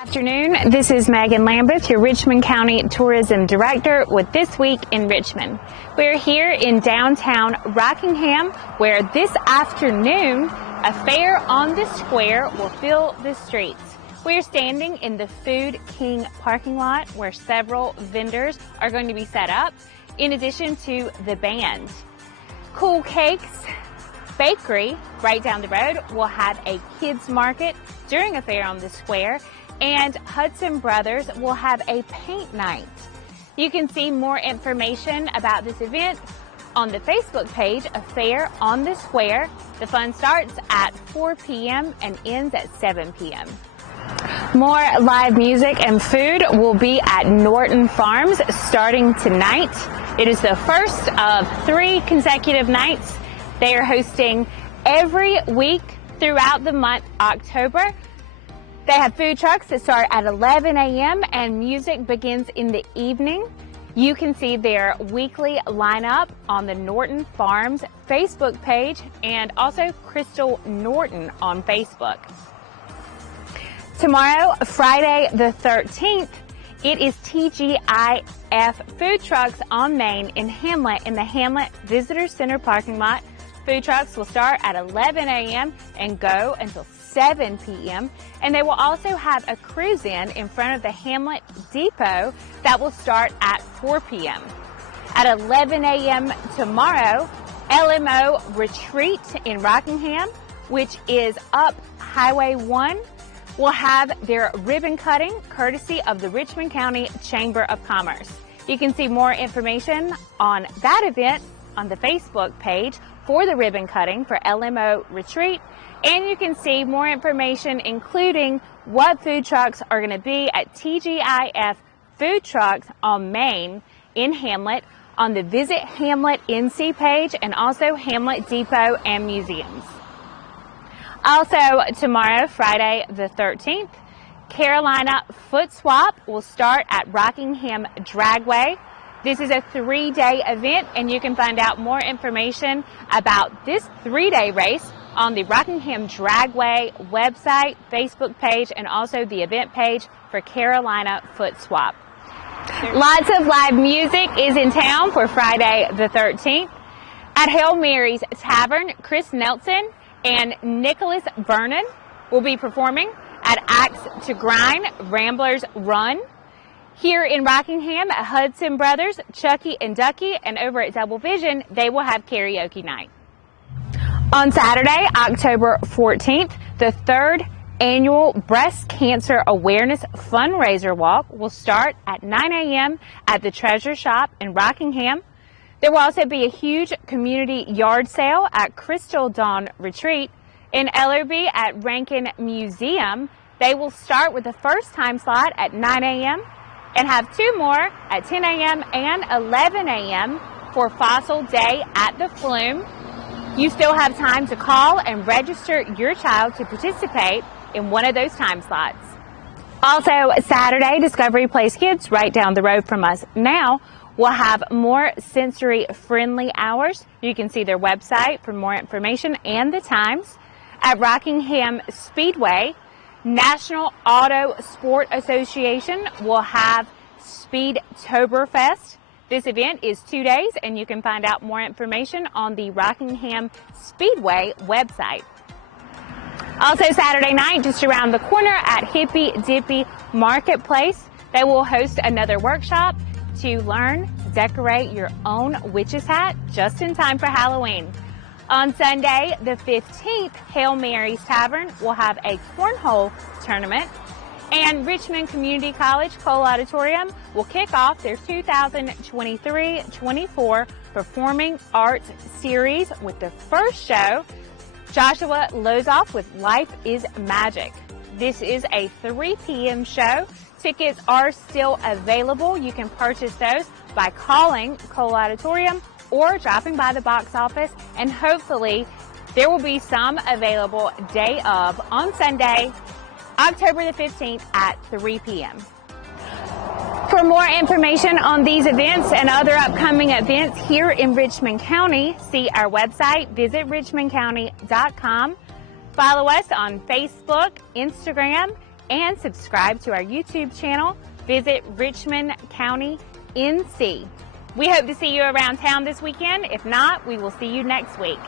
Afternoon, this is Megan Lambeth, your Richmond County Tourism Director with This Week in Richmond. We're here in downtown Rockingham, where this afternoon a fair on the square will fill the streets. We're standing in the Food King parking lot where several vendors are going to be set up, in addition to the band. Kool Kakes Bakery right down the road will have a kids market during a fair on the square, and Hudson Brothers will have a paint night. You can see more information about this event on the Facebook page, A Fair on the Square. The fun starts at 4 p.m. and ends at 7 p.m. More live music and food will be at Norton Farms starting tonight. It is the first of 3 consecutive nights. They are hosting every week throughout the month October. They have food trucks that start at 11 a.m. and music begins in the evening. You can see their weekly lineup on the Norton Farms Facebook page and also Crystal Norton on Facebook. Tomorrow, Friday the 13th, it is TGIF Food Trucks on Main in Hamlet in the Hamlet Visitor Center parking lot. Food trucks will start at 11 a.m. and go until 7 p.m. and they will also have a cruise-in front of the Hamlet Depot that will start at 4 p.m. At 11 a.m. tomorrow, LMO Retreat in Rockingham, which is up Highway 1, will have their ribbon cutting courtesy of the Richmond County Chamber of Commerce. You can see more information on that event on the Facebook page for the ribbon cutting for LMO Retreat, and you can see more information including what food trucks are going to be at TGIF Food Trucks on Main in Hamlet on the Visit Hamlet NC page and also Hamlet Depot and Museums. Also tomorrow, Friday the 13th, Carolina FootSwap will start at Rockingham Dragway. This is a 3-day event, and you can find out more information about this 3-day race on the Rockingham Dragway website, Facebook page, and also the event page for Carolina FootSwap. Lots of live music is in town for Friday the 13th. At Hail Mary's Tavern, Chris Nelson and Nicholas Vernon will be performing at Axe to Grind, Ramblers Run. Here in Rockingham at Hudson Brothers, Chucky and Ducky, and over at Double Vision, they will have karaoke night. On Saturday, October 14th, the 3rd annual Breast Cancer Awareness Fundraiser Walk will start at 9 a.m. at the Treasure Shop in Rockingham. There will also be a huge community yard sale at Crystal Dawn Retreat. In Ellerby at Rankin Museum, they will start with the first time slot at 9 a.m. and have 2 more at 10 a.m. and 11 a.m. for Fossil Day at the Flume. You still have time to call and register your child to participate in one of those time slots. Also, Saturday, Discovery Place Kids, right down the road from us now, will have more sensory-friendly hours. You can see their website for more information and the times. At Rockingham Speedway, National Auto Sport Association will have Speedtoberfest. This event is 2 days, and you can find out more information on the Rockingham Speedway website. Also Saturday night, just around the corner at Hippy Dippy Marketplace, they will host another workshop to learn to decorate your own witch's hat just in time for Halloween. On Sunday, the 15th, Hail Mary's Tavern will have a cornhole tournament, and Richmond Community College Kool Auditorium will kick off their 2023-24 Performing Arts Series with the first show. Joshua Lozoff with Life is Magic. This is a 3 p.m. show. Tickets are still available. You can purchase those by calling Kool Auditorium or dropping by the box office, and hopefully there will be some available day of on Sunday, October the 15th at 3 p.m. For more information on these events and other upcoming events here in Richmond County, see our website, visitRichmondCounty.com. Follow us on Facebook, Instagram, and subscribe to our YouTube channel. Visit Richmond County, NC. We hope to see you around town this weekend. If not, we will see you next week.